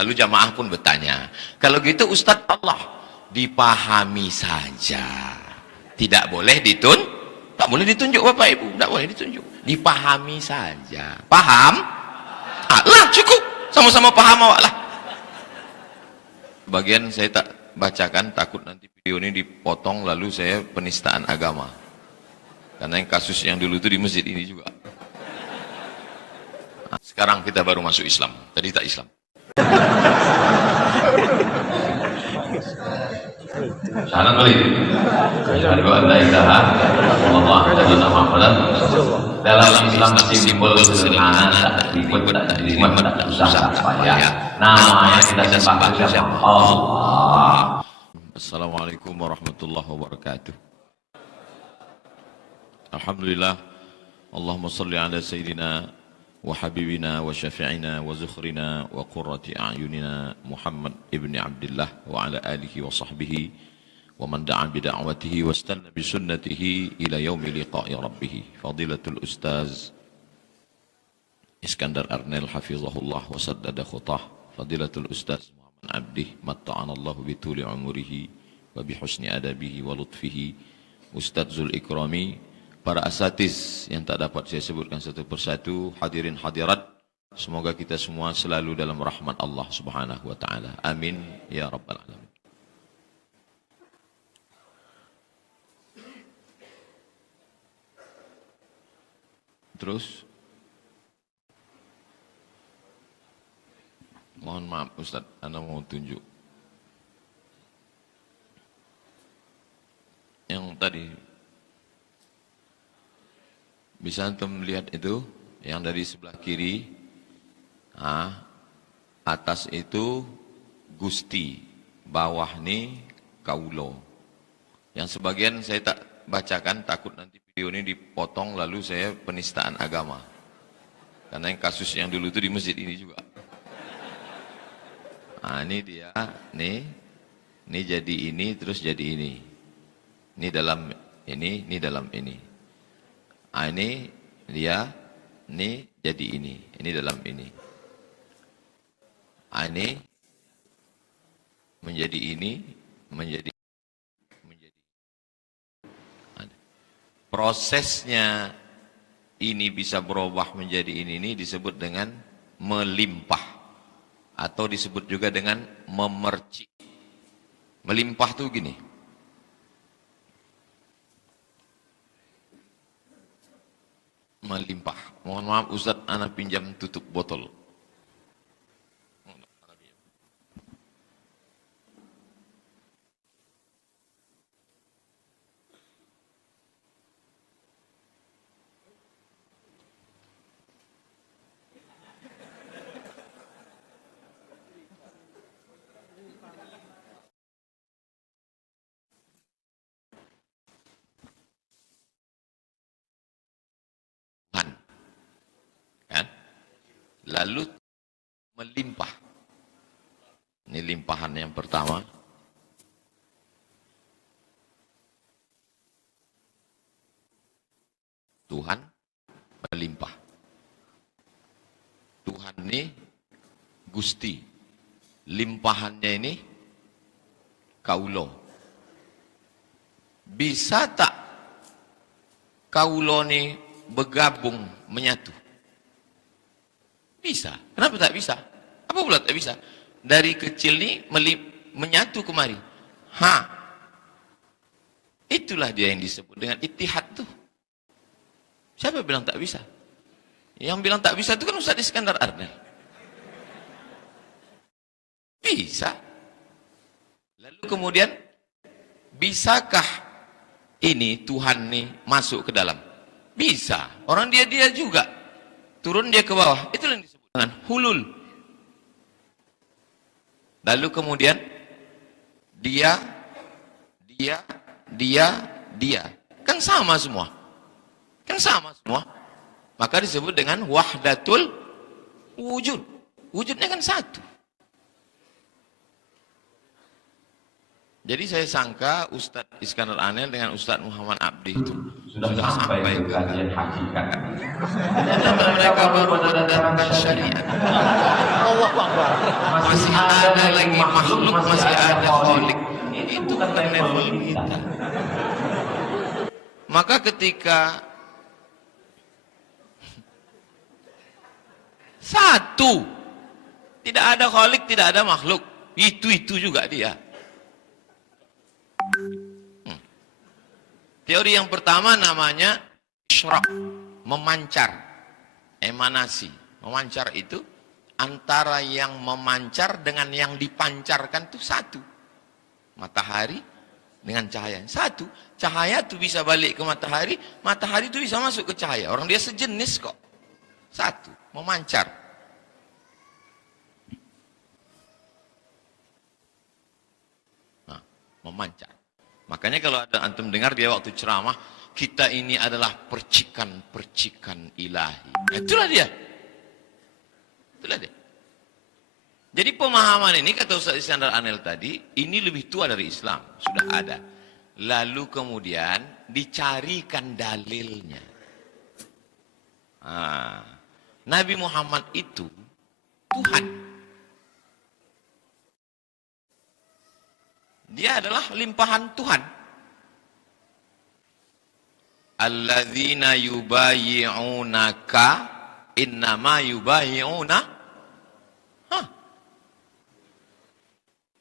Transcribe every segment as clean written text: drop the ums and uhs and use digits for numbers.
Lalu jamaah pun bertanya, kalau gitu Ustadz Allah dipahami saja, tidak boleh tak boleh ditunjuk Bapak Ibu, tidak boleh ditunjuk, dipahami saja. Paham? Lah cukup, sama-sama paham awak lah. Bagian saya tak bacakan, takut nanti video ini dipotong lalu saya penistaan agama, karena yang kasus yang dulu itu di masjid ini juga. Sekarang kita baru masuk Islam, tadi tak Islam. Syarat boleh. Asyhadu an la ilaha illallah wa anna Muhammadan rasulullah. Dalam Islam simbol kesederhanaan tak ribet, tak ribet, tak susah payah. Nama yang kita sembah siapa? Allah. Assalamualaikum warahmatullahi wabarakatuh. Alhamdulillah. Allahumma salli ala sayyidina wa habibina wa syafi'ina wa zukhrina wa qurrati a'yunina Muhammad ibn Abdullah wa ala alihi wa sahbihi wa man da'a bi da'watihi wa istanna bi sunnatihi ila yaumi liqa'i rabbih. Fadilatul Ustaz Iskandar Arnel hafizahullah wa saddada khutah. Fadilatul Ustaz Muhammad Abdih matta'anallahu bi tuli umurihi wa bi husni adabihi wa lutfihi. Ustaz Zul Ikrami, para asatiz yang tak dapat saya sebutkan satu persatu, hadirin hadirat, semoga kita semua selalu dalam rahmat Allah Subhanahu wa taala. Amin ya rabbal alamin. Terus mohon maaf Ustaz, Anda mau tunjuk yang tadi. Bisa antum melihat itu yang dari sebelah kiri, atas itu Gusti, bawah nih Kaulo. Yang sebagian saya tak bacakan, takut nanti video ini dipotong lalu saya penistaan agama, karena yang kasus yang dulu itu di masjid ini juga. Ini dia, ini jadi ini terus jadi ini dalam ini dalam ini. Ini dia, ini jadi ini dalam ini. Ini menjadi menjadi. Prosesnya ini bisa berubah menjadi ini disebut dengan melimpah, atau disebut juga dengan memercik. Melimpah tuh gini. Melimpah. Mohon maaf Ustaz, anak pinjam tutup botol. Lalu melimpah. Ini limpahan yang pertama. Tuhan melimpah. Tuhan ini Gusti. Limpahannya ini Kaulo. Bisa tak Kaulo ini bergabung menyatu? Bisa. Kenapa tak bisa? Apa pula tak bisa? Dari kecil ini menyatu kemari. Itulah dia yang disebut dengan ittihad tuh. Siapa bilang tak bisa? Yang bilang tak bisa itu kan Ustaz Iskandar Arnel. Bisa. Lalu kemudian, bisakah ini Tuhan nih masuk ke dalam? Bisa. Orang dia juga. Turun dia ke bawah. Itulah yang disebut dengan hulul. Lalu kemudian dia. Kan sama semua. Maka disebut dengan wahdatul wujud. Wujudnya kan satu. Jadi saya sangka Ustadz Iskandar Anil dengan Ustadz Muhammad Abdi itu sudah sampai ke kajian hakikat. Ternyata mereka baru mendatangkan syariat. Allah Akbar. Masih ada lagi makhluk, masih ada kholik. Itu bukan level kita. Maka ketika satu, tidak ada kholik, tidak ada makhluk, itu juga dia. Teori yang pertama namanya isyraq, memancar, emanasi. Memancar itu antara yang memancar dengan yang dipancarkan itu satu. Matahari dengan cahaya. Satu, cahaya itu bisa balik ke matahari, matahari itu bisa masuk ke cahaya. Orang dia sejenis kok. Satu, memancar. Nah, memancar. Makanya kalau ada antum dengar dia waktu ceramah, kita ini adalah percikan-percikan ilahi. Nah, itulah dia. Itulah dia. Jadi pemahaman ini kata Ustaz Iskandar Anil tadi, ini lebih tua dari Islam, sudah ada. Lalu kemudian dicarikan dalilnya. Nah, Nabi Muhammad itu Tuhan. Dia adalah limpahan Tuhan. Alladzina yubayyi'unaka innama yubayyi'una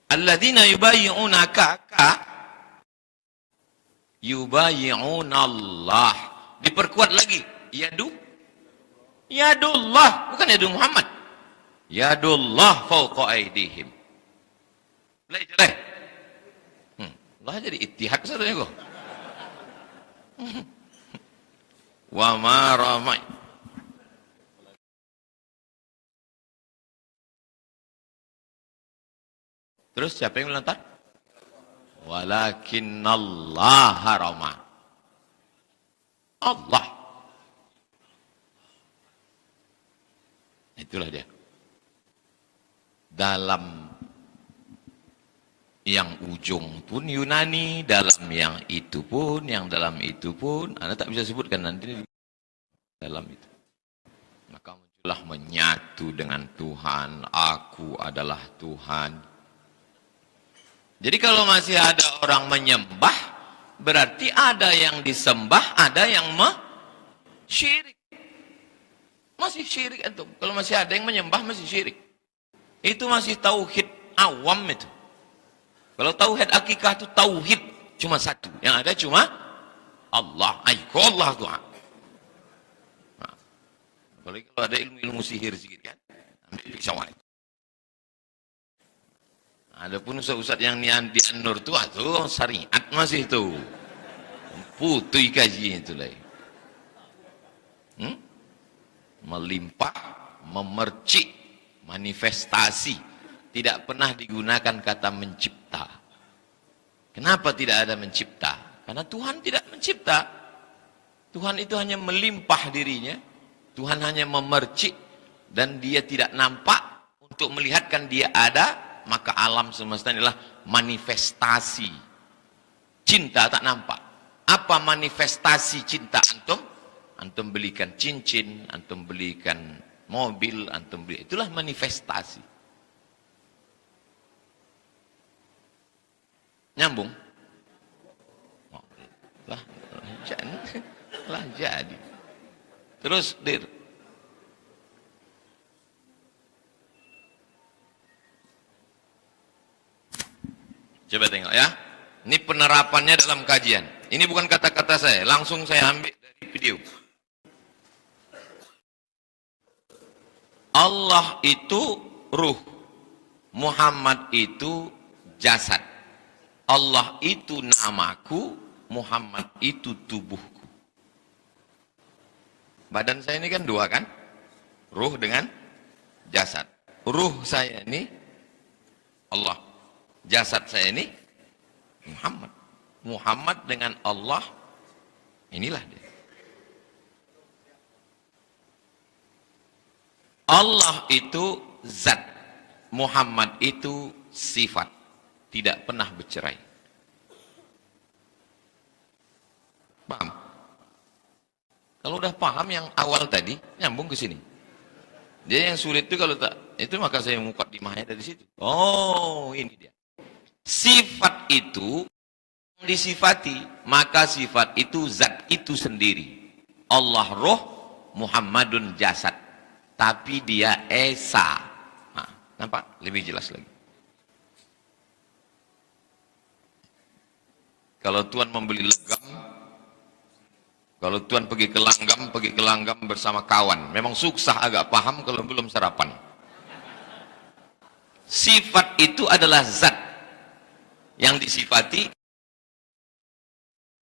Alladzina yubayyi'unaka yubayyi'unallah. Diperkuat lagi. Yadullah, bukan yadu Muhammad. Yadullah fawqa aydihim. Jelek. Allah jadi ittihad satunya kok. Wa ma ramai. Terus siapa yang melontar? Walakinnallaha rama. Allah. Itulah dia. Dalam yang ujung pun Yunani, dalam yang itu pun, yang dalam itu pun, Anda tak bisa sebutkan nanti dalam itu. Maka muncullah menyatu dengan Tuhan, aku adalah Tuhan. Jadi kalau masih ada orang menyembah, berarti ada yang disembah, ada yang syirik. Masih syirik itu. Kalau masih ada yang menyembah, masih syirik. Itu masih tauhid awam itu. Kalau tauhid akikah itu tauhid cuma satu. Yang ada cuma Allah. Allah Tuhan. Nah, apalagi kalau ada ilmu-ilmu sihir sedikit kan. Ambil pisau itu. Adapun ustaz-ustaz yang di An-Nur itu syariat masih itu. Putui kaji itu lah. Melimpah, memercik, manifestasi. Tidak pernah digunakan kata mencipta. Kenapa tidak ada mencipta? Karena Tuhan tidak mencipta. Tuhan itu hanya melimpah dirinya. Tuhan hanya memercik. Dan dia tidak nampak untuk melihatkan dia ada. Maka alam semesta adalah manifestasi. Cinta tak nampak. Apa manifestasi cinta antum? Antum belikan cincin, antum belikan mobil, antum beli. Itulah manifestasi. Nyambung? Lah jadi. Terus dir. Coba tengok ya. Ini penerapannya dalam kajian. Ini bukan kata-kata saya, langsung saya ambil dari video. Allah itu ruh. Muhammad itu jasad. Allah itu namaku, Muhammad itu tubuhku. Badan saya ini kan dua kan? Ruh dengan jasad. Ruh saya ini Allah. Jasad saya ini Muhammad. Muhammad dengan Allah, inilah dia. Allah itu zat. Muhammad itu sifat. Tidak pernah bercerai. Paham? Kalau udah paham yang awal tadi, nyambung ke sini. Jadi yang sulit itu kalau tak, itu maka saya mukadimahnya dari situ. Oh, ini dia. Sifat itu disifati, maka sifat itu zat itu sendiri. Allah roh, Muhammadun jasad. Tapi dia esa. Nah, nampak? Lebih jelas lagi. Kalau Tuhan membeli legam, kalau Tuhan pergi ke langgam bersama kawan. Memang susah agak paham kalau belum sarapan. Sifat itu adalah zat yang disifati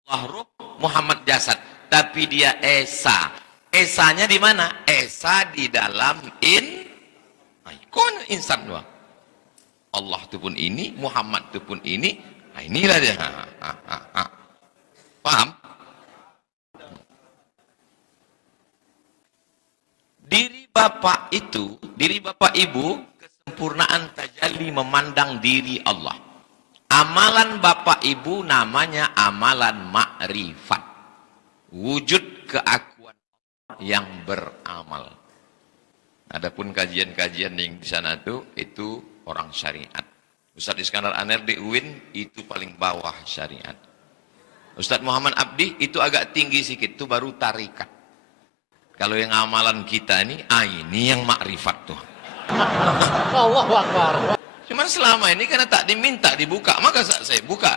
Allah ruh, Muhammad jasad. Tapi dia esa. Esanya di mana? Esa di dalam ikon insan doang. Allah itu pun ini, Muhammad itu pun ini. Nah, inilah dia. Paham? Diri Bapak itu, diri Bapak Ibu, kesempurnaan tajalli memandang diri Allah. Amalan Bapak Ibu namanya amalan makrifat. Wujud keakuan yang beramal. Adapun kajian-kajian yang di sana itu orang syariat. Ustaz Iskandar Aner di UIN itu paling bawah syariat. Ustaz Muhammad Abdi itu agak tinggi sedikit, itu baru tarikat. Kalau yang amalan kita ini yang makrifat tuh. Allahu Akbar. Cuman selama ini karena tak diminta dibuka, maka saya buka.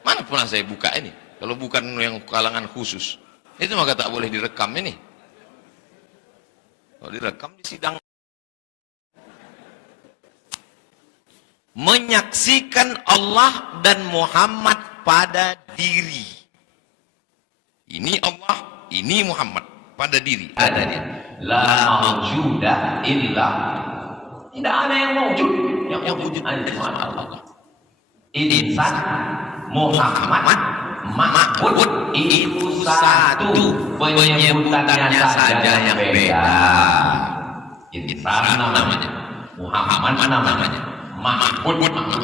Mana pernah saya buka ini? Kalau bukan yang kalangan khusus, itu maka tak boleh direkam ini. Kalau direkam di sidang. Menyaksikan Allah dan Muhammad pada diri. Ini Allah, ini Muhammad pada diri. Ada dia. La mawjuda illa. Tidak ada yang mawjud. Yang wujud hanya Allah. Insan Muhammad Mahmud itu satu, penyebutannya saja yang beda. Insan namanya, Muhammad namanya. Mahmud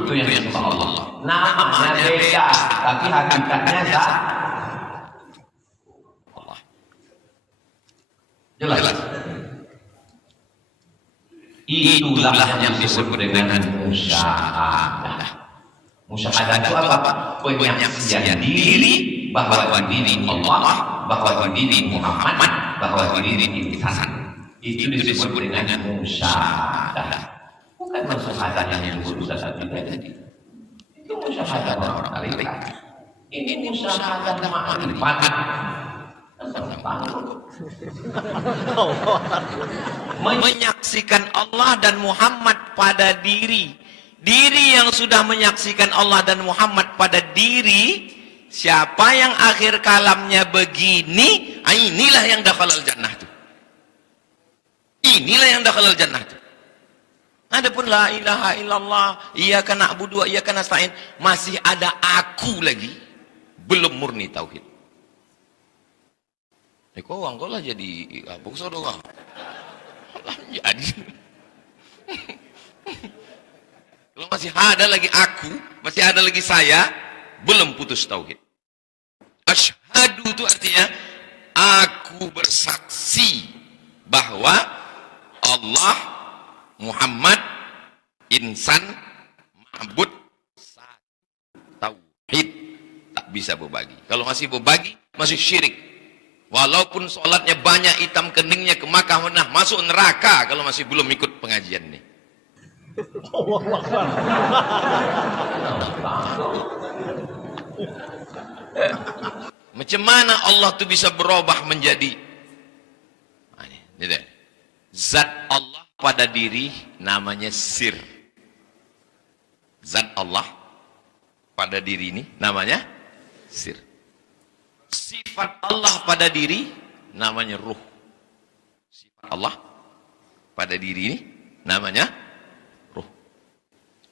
itu yang disembah Allah. Namanya beda, tapi hakikatnya sama. Jelas. Itulah yang disebut dengan musyahadah. Musyahadah itu apa? Penyaksian diri bahwa diri Allah, bahwa diri Muhammad, bahwa diri insan. Itu disebut dengan musyahadah. Bukan musyahadah yang disebut Ustaz tadi. Itu musyahadah orang tarikat. Ini musyahadah makrifat. Menyaksikan Allah dan Muhammad pada diri. Diri yang sudah menyaksikan Allah dan Muhammad pada diri, siapa yang akhir kalamnya begini, inilah yang dakhalal jannah tuh. Inilah yang dakhalal jannah tuh. Adapun la ilaha illallah, iyyaka na'budu wa iyyaka nasta'in, masih ada aku lagi, belum murni tauhid. Kok uang lah jadi apa saudara? Jadi. Kalau masih ada lagi aku, masih ada lagi saya, belum putus tauhid. Asyhadu itu artinya aku bersaksi bahwa Allah, Muhammad, insan, ma'bud, tauhid, tak bisa berbagi. Kalau masih berbagi, masih syirik. Walaupun sholatnya banyak, hitam keningnya ke Makkah, masuk neraka kalau masih belum ikut pengajian nih. Macam mana Allah itu bisa berubah menjadi zat Allah pada diri, namanya sir. Zat Allah pada diri ini namanya sir. Sifat Allah pada diri namanya ruh. Sifat Allah pada diri ini namanya ruh.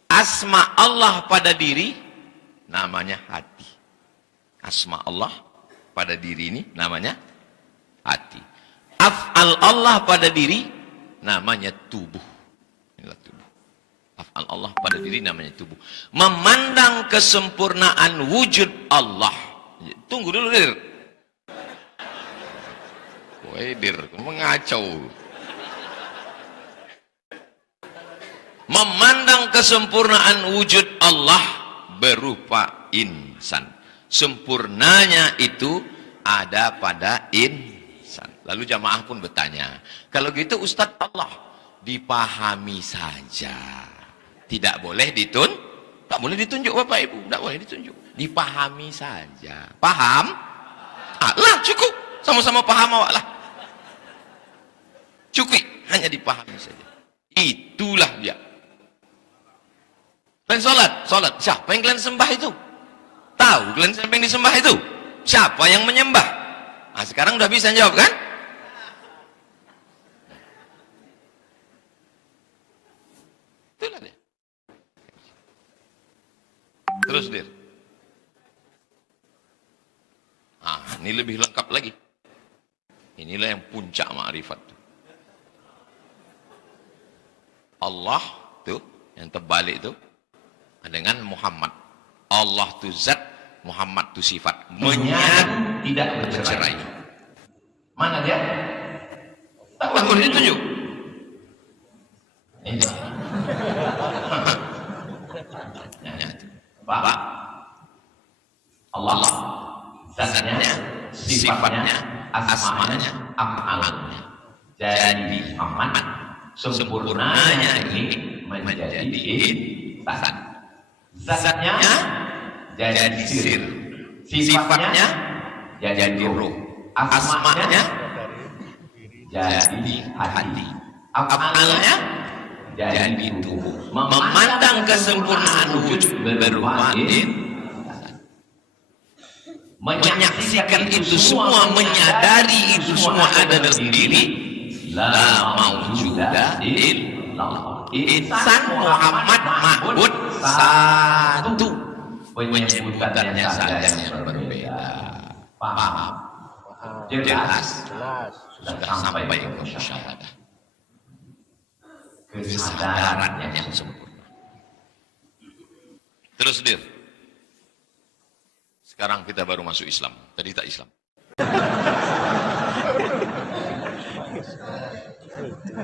Asma Allah pada diri namanya hati. Asma Allah pada diri ini namanya hati. Af'al Allah pada diri namanya tubuh. Inilah tubuh. Af'al Allah pada diri namanya tubuh. Memandang kesempurnaan wujud Allah, Tunggu dulu, Dir. Woi, Dir, mengacau. Memandang kesempurnaan wujud Allah berupa insan. Sempurnanya itu ada pada insan. Lalu jamaah pun bertanya, kalau gitu Ustadz, Allah dipahami saja, tidak boleh tak boleh ditunjuk Bapak Ibu, tidak boleh ditunjuk, dipahami saja. Paham? Lah cukup, sama-sama paham awak lah. Cukup, hanya dipahami saja. Itulah dia. Kalian sholat, siapa yang kalian sembah itu? Tahu kalian siapa yang disembah itu? Siapa yang menyembah? Nah, sekarang udah bisa jawab kan? Itulah dia. Terus, Dir. Ini lebih lengkap lagi. Inilah yang puncak ma'rifat. Allah tuh, yang terbalik tuh, dengan Muhammad. Allah tuh zat, Muhammad tuh sifat. Menyatu, tidak bercerai. Mana dia? Tak boleh ditunjuk. Ini. Pak, Allah zatnya, sifatnya, asmanya, af'alnya. Jadi Muhammad sempurnanya ini menjadi insan. Zatnya jadi sir, sifatnya jadi ruh, asmanya jadi hati, af'alnya jadi tubuh. Memandang kesempurnaan wujud berupa insan. Menyaksikan itu semua, menyadari itu semua ada dalam diri. La maujuda illallah. Insan Muhammad Mahmud satu. Penyebutannya saja yang berbeda. Paham? Jelas. Sudah sampai ke musyahadah. Kesadarannya yang sempurna. Terus, Dir. Sekarang kita baru masuk Islam. Tadi tak Islam.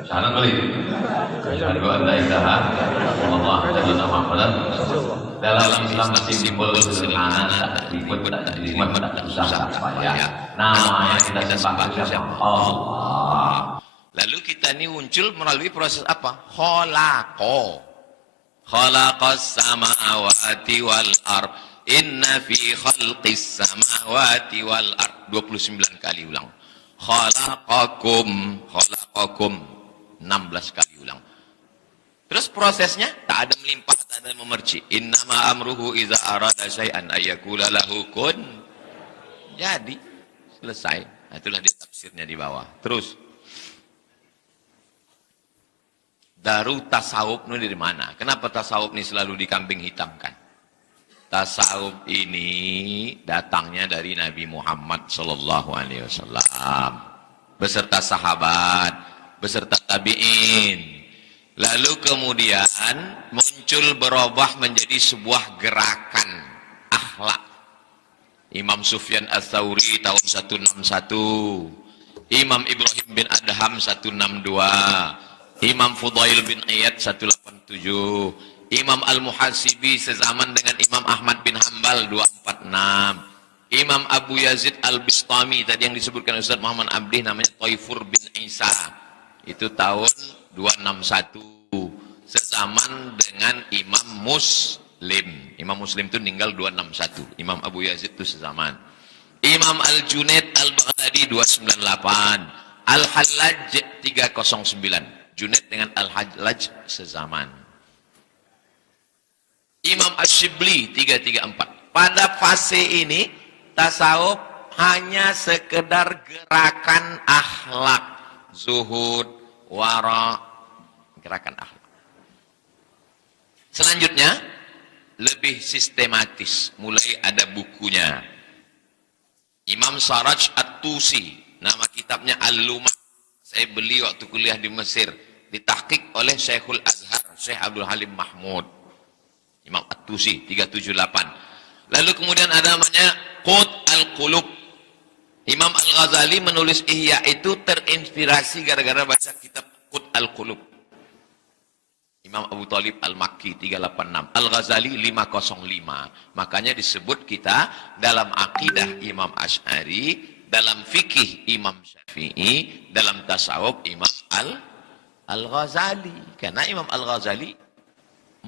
Syahadat balik. Asyhadu an la ilaha illallah wa anna Muhammadan rasulullah. Dalam Islam simbol sederhana, tak ribet, tak diterima, tak susah, tak payah. Nama yang kita sembah siapa? Allah. Lalu kita ini muncul melalui proses apa? Khalaqas samawati wal ard. Inna fi khalqis samawati wal ard. 29 kali ulang. Khalaqakum 16 kali ulang. Terus prosesnya tak ada melimpah, tak ada memerci. Innama amruhu iza arada syai'an ayyakula lahu kun. Jadi selesai. Nah, itulah dia tafsirnya di bawah. Terus Daru tasawuf ini dari mana? Kenapa tasawuf ini selalu dikambing hitamkan? Tasawuf ini datangnya dari Nabi Muhammad sallallahu alaihi wasallam beserta sahabat, beserta tabi'in. Lalu kemudian muncul berubah menjadi sebuah gerakan akhlak. Imam Sufyan Ats-Tsauri tahun 161, Imam Ibrahim bin Adham 162, Imam Fudail bin Iyad 187, Imam Al-Muhasibi sezaman dengan Imam Ahmad bin Hanbal 246, Imam Abu Yazid Al-Bistami tadi yang disebutkan Ustaz Muhammad Abdi namanya Taifur bin Isa itu tahun 261 sezaman dengan Imam Muslim. Imam Muslim itu meninggal 261, Imam Abu Yazid itu sezaman. Imam Al-Junaid Al-Baghdadi 298, Al-Hallaj 309. Junaid dengan Al-Hallaj sezaman. Imam Ash-Shibli 334. Pada fase ini tasawuf hanya sekedar gerakan akhlak, zuhud, wara, gerakan akhlak. Selanjutnya lebih sistematis, mulai ada bukunya. Imam Saraj At-Tusi, nama kitabnya Al-Lumah. Saya beli waktu kuliah di Mesir, ditahqiq oleh Syekhul Azhar, Syekh Abdul Halim Mahmud. Imam At-Tusi 378. Lalu kemudian ada namanya Qut al-Qulub. Imam Al-Ghazali menulis Ihya itu terinspirasi gara-gara baca kitab Qut al-Qulub. Imam Abu Thalib Al-Makki 386, Al-Ghazali 505. Makanya disebut kita dalam akidah Imam Asy'ari, dalam fikih Imam Syafi'i, dalam tasawuf Imam Al-Ghazali. Karena Imam Al-Ghazali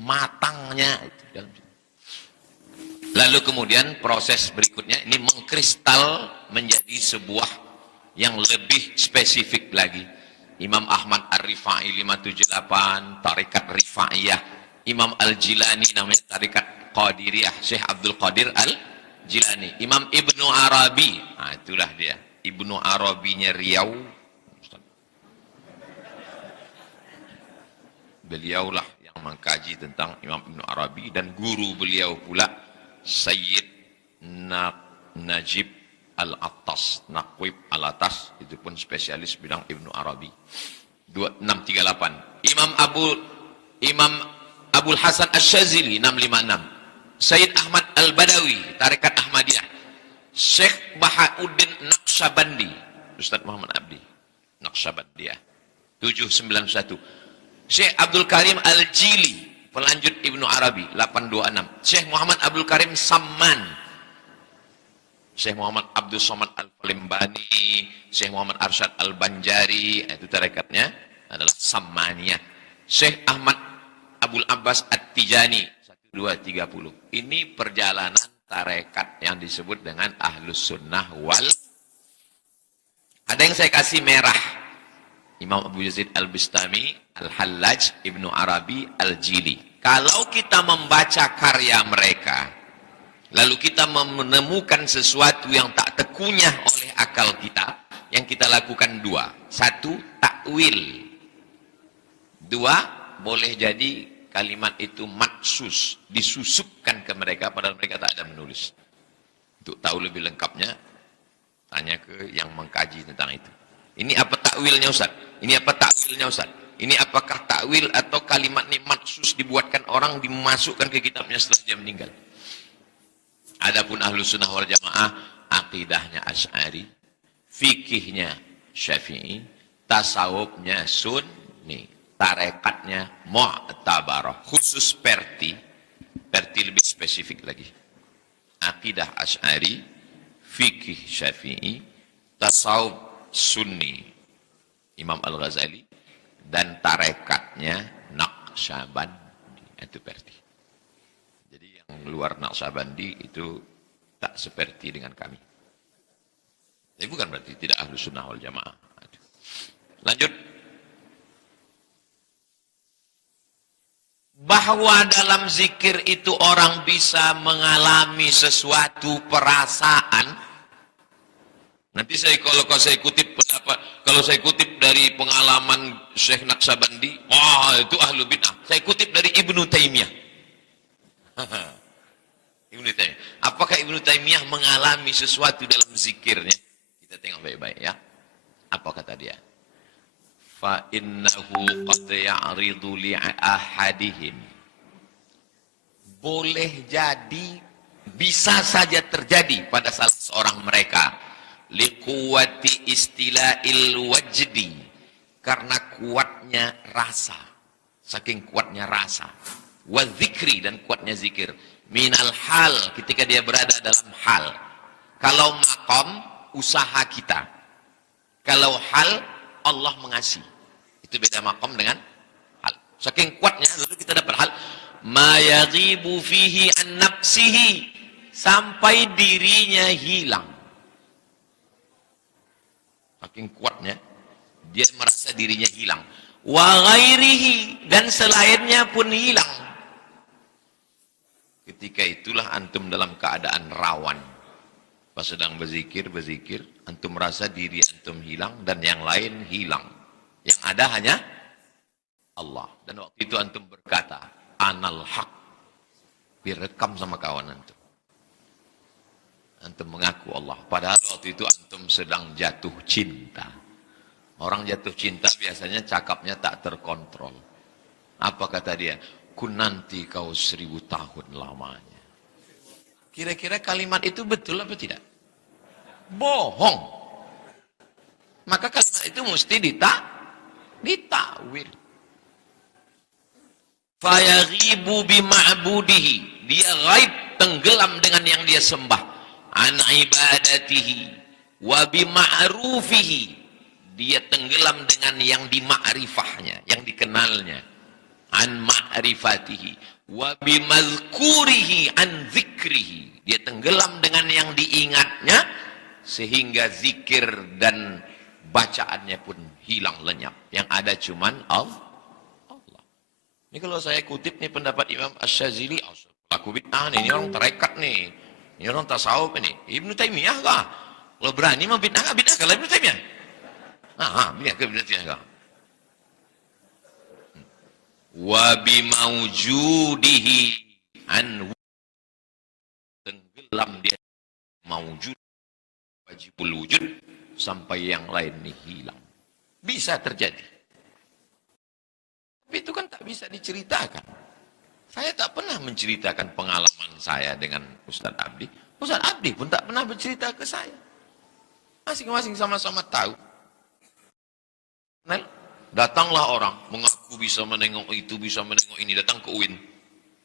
matangnya itu dalam. Lalu kemudian proses berikutnya ini mengkristal menjadi sebuah yang lebih spesifik lagi. Imam Ahmad Ar-Rifai 578, Tarikat Rifaiyah. Imam Al-Jilani namanya Tarikat Qadiriyah, Syekh Abdul Qadir Al-Jilani. Imam Ibnu Arabi, nah itulah dia. Ibnu Arabinya Riau. Beliaulah yang mengkaji tentang Imam Ibnu Arabi dan guru beliau pula Sayyid Najib Al-Attas, Naqwib Al-Attas, itu pun spesialis bidang Ibnu Arabi. 2638. Imam Abul Hasan Asy-Syadzili 656. Sayyid Ahmad Al-Badawi, Tarekat Ahmadiyah. Syekh Bahauddin Naqsyabandi, Ustaz Muhammad Abdi, Naqsyabandiyah 791. Syekh Abdul Karim Al-Jili, pelanjut Ibnu Arabi 826. Syekh Muhammad Abdul Karim Samman, Syekh Muhammad Abdul Somad Al-Falimbani, Syekh Muhammad Arsyad Al-Banjari, itu tarekatnya adalah Sammaniyah. Syekh Ahmad Abul Abbas At-Tijani 1230. Ini perjalanan tarekat yang disebut dengan Ahlus Sunnah wal. Ada yang saya kasih merah. Imam Abu Yazid Al-Bistami, Al-Hallaj, Ibnu Arabi, Al-Jili. Kalau kita membaca karya mereka, lalu kita menemukan sesuatu yang tak terkunyah oleh akal kita, yang kita lakukan dua. Satu, takwil. Dua, boleh jadi kalimat itu maksus, disusupkan ke mereka, padahal mereka tak ada menulis. Untuk tahu lebih lengkapnya, tanya ke yang mengkaji tentang itu. Ini apa takwilnya Ustaz? Ini apa takwilnya Ustaz? Ini apakah takwil atau kalimat ini maksus dibuatkan orang, dimasukkan ke kitabnya setelah dia meninggal? Adapun Ahlus Sunnah wal Jamaah, akidahnya Asy'ari, fikihnya Syafi'i, tasawufnya Sunni, tarekatnya Mu'tabarah, khusus Perti lebih spesifik lagi. Akidah Asy'ari, fikih Syafi'i, tasawuf Sunni Imam Al-Ghazali, dan tarekatnya Naqsyabandi, itu Perti. Jadi yang luar Naqsyabandi itu tak seperti dengan kami. Tapi bukan berarti tidak Ahlus Sunnah wal Jamaah. Lanjut. Bahwa dalam zikir itu orang bisa mengalami sesuatu perasaan. Nanti kalau saya kutip pendapat, kalau saya kutip dari pengalaman Syekh Naqsyabandi, wah itu ahlu bid'ah. Saya kutip dari Ibnu Taimiyah. Ibnu Taimiyah. Apakah Ibnu Taimiyah mengalami sesuatu dalam zikirnya? Kita tengok baik-baik ya. Apa kata dia? Fa innahu qad ya'ridu li ahadihim. Boleh jadi, bisa saja terjadi pada salah seorang mereka. Liquwati istila'il wajdi, karena kuatnya rasa, saking kuatnya rasa, wa dzikri, dan kuatnya zikir, minal hal, ketika dia berada dalam hal. Kalau maqam, usaha kita. Kalau hal, Allah mengasihi. Itu beda maqam dengan hal. Saking kuatnya, lalu kita dapat hal, ma yaghibu fihi an nafsihi, sampai dirinya hilang. Saking kuatnya, dia merasa dirinya hilang. Wa ghairihi, dan selainnya pun hilang. Ketika itulah antum dalam keadaan rawan. Pas sedang berzikir, antum merasa diri antum hilang dan yang lain hilang. Yang ada hanya Allah. Dan waktu itu antum berkata, Anal haq. Direkam sama kawan antum. Antum mengaku Allah. Padahal waktu itu antum sedang jatuh cinta. Orang jatuh cinta biasanya cakapnya tak terkontrol. Apa kata dia? Ku nanti kau 1000 tahun lamanya. Kira-kira kalimat itu betul apa tidak? bohong. Maka kalimat itu mesti ditakwil. Fayaghibu bima'budihi, dia ghaib, tenggelam dengan yang dia sembah, an ibadatihi wa bima'rufihi, dia tenggelam dengan yang dimakrifahnya, yang dikenalnya, an ma'rifatihi wa bimazkurihi an zikrihi, dia tenggelam dengan yang diingatnya sehingga zikir dan bacaannya pun hilang lenyap, yang ada cuman Allah. Ini kalau saya kutip nih pendapat Imam Asy-Syadzili, pelaku bid'ah nih, ini orang tarekat nih, ini orang tasawuf ini, Ibnu Taimiyah kah? Kalau berani mau bid'ah kalau Ibnu Taimiyah. Bid'ah kah? Wa bimaujudihi an, tenggelam dia maujud, wajibul wujud, sampai yang lain nih hilang. Bisa terjadi. Tapi itu kan tak bisa diceritakan. Saya tak pernah menceritakan pengalaman saya dengan Ustaz Abdi. Ustaz Abdi pun tak pernah bercerita ke saya. Masing-masing sama-sama tahu. Nah, datanglah orang mengaku bisa menengok itu, bisa menengok ini, datang ke UIN.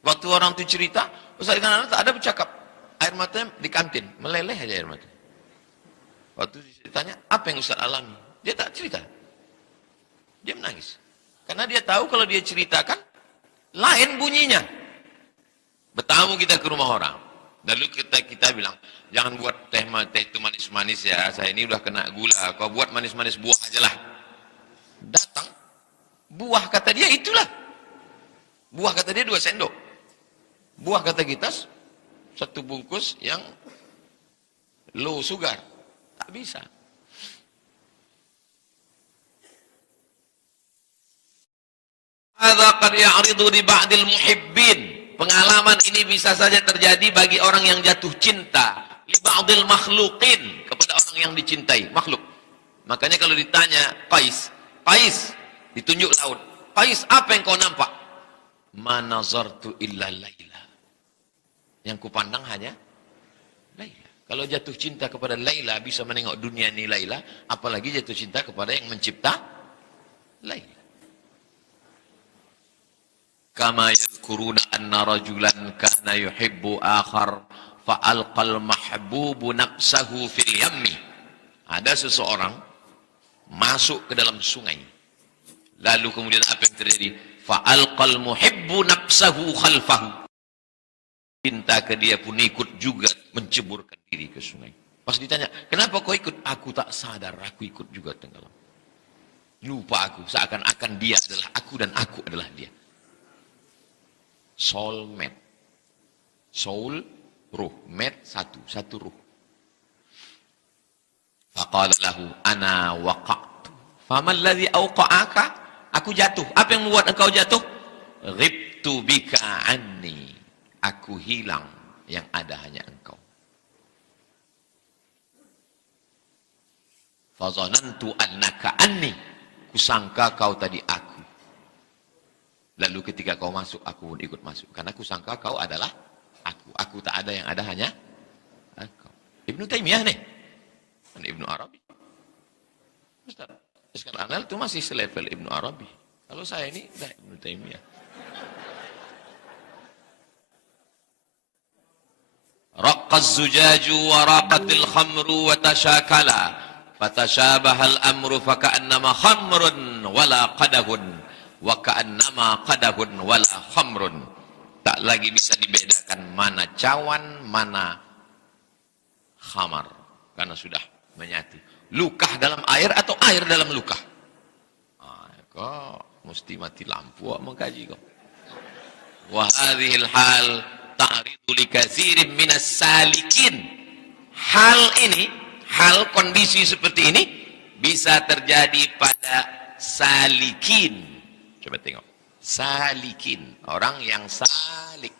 Waktu orang itu cerita, Ustaz tak ada bercakap. Air matanya di kantin, meleleh aja air mata. Waktu ditanya, apa yang Ustaz alami? Dia tak cerita. Dia menangis. Karena dia tahu kalau dia ceritakan, lain bunyinya. Bertamu kita ke rumah orang. Lalu kita bilang, jangan buat teh itu manis-manis ya, saya ini udah kena gula, kau buat manis-manis buah aja lah. Datang, buah kata dia itulah. Buah kata dia 2 sendok. Buah kata kita 1 bungkus yang low sugar. Tak bisa. Hadza qad ya'ridu li ba'dil muhibbin. Pengalaman ini bisa saja terjadi bagi orang yang jatuh cinta, li ba'dil makhluqin, kepada orang yang dicintai, makhluk. Makanya kalau ditanya Qais, ditunjuk laut. Qais, apa yang kau nampak? Ma nazartu illa Laila. Yang kupandang hanya Laila. Kalau jatuh cinta kepada Laila bisa menengok dunia ini Laila, apalagi jatuh cinta kepada yang mencipta Laila. Kama yadhkuruna anna rajulan kana yuhibbu akhar fa'alqal mahbubu nafsahu fil yammi. Ada seseorang masuk ke dalam sungai. Lalu kemudian apa yang terjadi? Fa'alqal muhibbu nafsahu khalfahu. Cinta ke dia pun ikut juga menceburkan diri ke sungai. Pas ditanya, kenapa kau ikut? Aku tak sadar, aku ikut juga tenggelam. Lupa aku, seakan-akan dia adalah aku dan aku adalah dia. Soulmate. Soul, ruh. Mate, satu ruh. Faqala lahu, ana waqa'tu. Faman ladhi awqa'aka? Aku jatuh. Apa yang membuat engkau jatuh? Ghibtu bika anni. Aku hilang, yang ada hanya engkau. Fazanantu annaka anni. Kusangka kau tadi aku. Lalu ketika kau masuk, aku pun ikut masuk. Karena kusangka kau adalah aku. Aku tak ada, yang ada hanya engkau. Ibnu Taimiyah nih. Dan Ibnu Arabi. Ustaz, sekarang itu masih selevel Ibnu Arabi. Kalau saya ini, dah Ibnu Taimiyah. Raqqaz zujaju wa raqatil khamru wa tashakala. Fatashabahal amru faka'annama khamrun wala qadahun. Wa ka'annama qadahun wala khamrun. Tak lagi bisa dibedakan mana cawan, mana khamar. Karena sudah menyatu. Lukah dalam air atau air dalam lukah. Kok mesti mati lampu mengkaji kok. Wa hadhil hal ta'ridu li katsirin minas salikin. Hal ini, hal kondisi seperti ini bisa terjadi pada salikin. Coba tengok. Salikin, orang yang salik.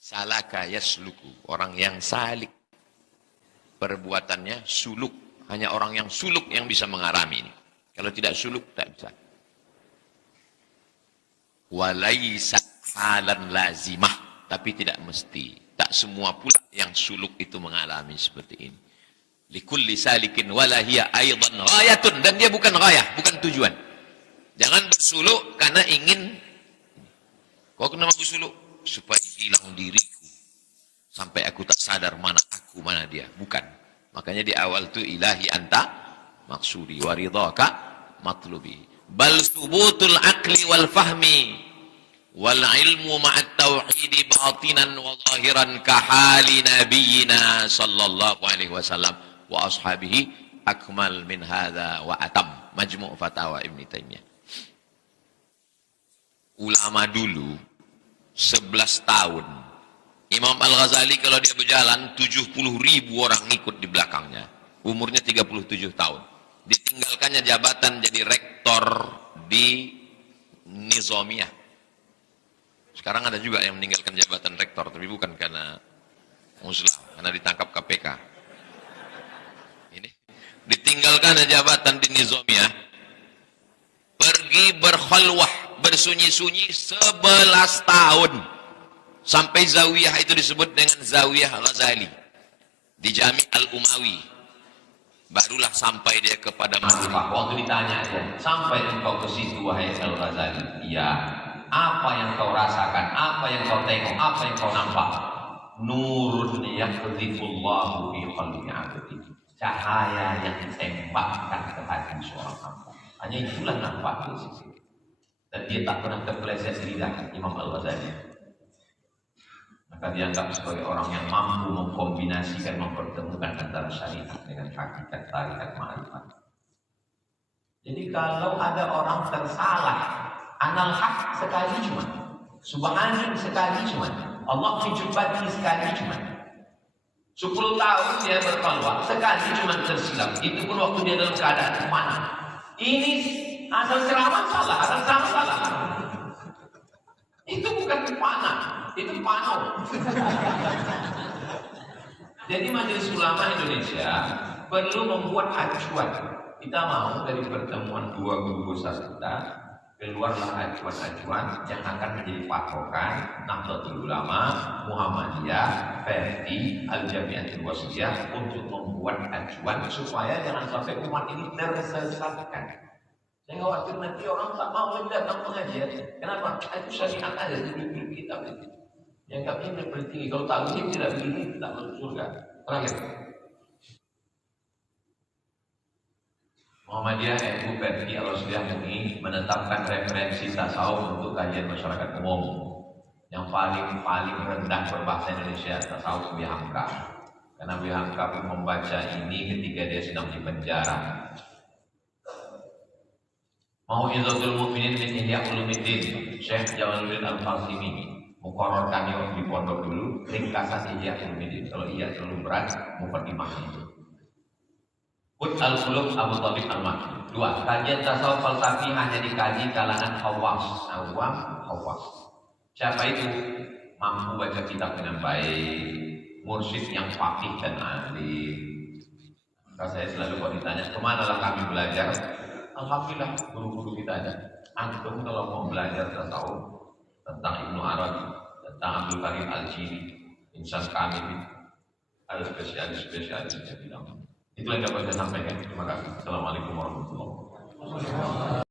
Salaka yasluku, orang yang salik. Perbuatannya suluk. Hanya orang yang suluk yang bisa mengarami ini. Kalau tidak suluk, tak bisa. Walaisat halan lazimah. Tapi tidak mesti. Tak semua pula yang suluk itu mengalami seperti ini. Likulli salikin wala hiya aidan ghayatun, dan dia bukan ghayah, bukan tujuan. Jangan bersuluk karena ingin. Kau kenapa bersuluk? Supaya hilang diriku. Sampai aku tak sadar mana aku, mana dia. Bukan. Makanya di awal tu ilahi anta maksudi wa ridhaka matlubi. Bal thubutul aqli wal fahmi wal ilmu ma'at tauhidi batinan wa zahiran kahali nabiyina sallallahu alaihi wasallam wa ashabihi akmal min hadha wa atam. Majmu' Fatawa Ibn Taimiyah. Ulama dulu 11 tahun. Imam Al-Ghazali kalau dia berjalan 70.000 orang ngikut di belakangnya. Umurnya 37 tahun. Ditinggalkannya jabatan jadi rektor di Nizamiyah. Sekarang ada juga yang meninggalkan jabatan rektor, tapi bukan karena muslah, karena ditangkap KPK. Ini ditinggalkan jabatan di Nizamiyah, pergi berkhalwah, bersunyi-sunyi 11 tahun. Sampai zawiyah itu disebut dengan Zawiyah Ghazali di Jami' Al-Umawi. Barulah sampai dia kepada Ma'rifah. Waktu ditanya dia, sampai engkau ke situ wahai Al-Ghazali? Iya. Apa yang kau rasakan? Apa yang kau tengok? Apa yang kau nampak? Nurun yaqdhifullahu fi qalbi 'abdi. Cahaya yang ditembakkan ke hati seorang hamba. Hanya itulah nampak di sisi. Dan dia tak pernah terpeleset lidah Imam Al-Ghazali. Maka dianggap sebagai orang yang mampu mengkombinasikan, mempertemukan antara syariat dengan hakikat tarikat ma'rifat. Jadi kalau ada orang tersalah, anal haq sekali cuma, subhanan sekali cuma, Allah fi jubati sekali cuma, 10 tahun dia berkhalwat, sekali cuma tersilap. Itu pun waktu dia dalam keadaan mana? Ini asal ceramah salah, asal ceramah salah. Itu bukan panah, itu panau. Jadi Majelis Ulama Indonesia perlu membuat acuan. Kita mau dari pertemuan dua guru besar kita, keluarlah acuan-acuan yang akan menjadi patokan Nahdlatul Ulama, Muhammadiyah, Verdi, Al-Jami'atul Wasithiyah untuk membuat acuan supaya jangan sampai umat ini tersesatkan. Saya khawatir nanti orang tak mau lagi datang pengajian. Kenapa? Itu syariat aja di kitab itu. Yang kami berpenting, kalau tak begini tidak begini, tak masuk surga. Terakhir. Muhammadiyah NU Verdi Al-Wasithiyah MUI menetapkan referensi tasawuf untuk kajian masyarakat umum. Yang paling rendah berbahasa Indonesia tasawuf Buya Hamka. Karena Buya Hamka pun membaca ini ketika dia sedang di penjara. Mau'izatul Mu'minin min Ihya Ulumuddin, Syekh Jamaluddin Al-Farsimi muqarrarkan yuk di pondok dulu ringkasan Ihya Ulumuddin. Kalau iya terlalu berat, mukadimah itu. Qut al-Qulub Abu Thalib Al-Makki. 2. Kajian tasawuf falsafi hanya dikaji kalangan khawas, awam, khawas. Siapa itu? Mampu baca kitab dengan baik, mursyid yang faqih dan alim. Maka saya selalu kalau ditanya, kemanalah kami belajar? Alhamdulillah guru-guru kita ada. Antum kalau mau belajar tasawuf tentang Ibnu Arabi, tentang Abdul Karim Al-Jili, Insan Kamil, ada spesialis yang bilang. Itu yang dapat saya sampaikan. Terima kasih. Assalamualaikum warahmatullahi wabarakatuh.